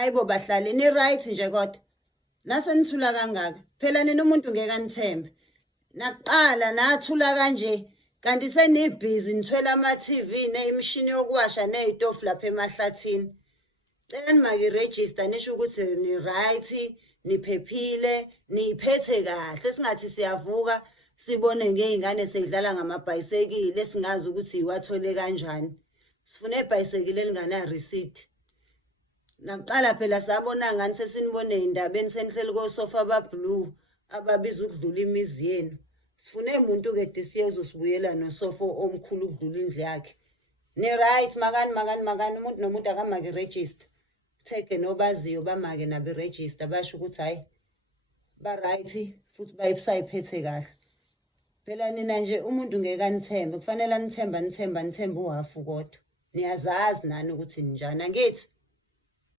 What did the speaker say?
Hayibo Bahlali ni right nje kodwa. Nase nithula kangaka. Phela nina umuntu ngeke anithembe. Naqala nathula kanje kanti senibhizi nithwela ama TV neimshini yokuwasha nezitofu lapha emahlathini. Cela nimake register nisho ukuthi ni right, niphephile, niphethe kahle singathi siyavuka sibone ngeingane seyidlala ngamabhayisekile singazi ukuthi iwathole kanjani. Sifune ibhayisekile elingana receipt. Naqala phela sabona ngani sesinibone indabeni senihleli ko sofa abablue ababiza ukudlula imizi yenu. Sifune umuntu ke disiye uzosibuyela nosofo omkhulu ukudlula indlu yakhe. Ni right makani umuntu nomuntu akamake register. Take nobaziyo bamake nabe register basho ukuthi hayi ba right futhi bayiphethe kahle. Phela nina nje umuntu ngeke anithembe kufanele anithemba uhafu kodwa. Niyazazi nani ukuthi njani angithi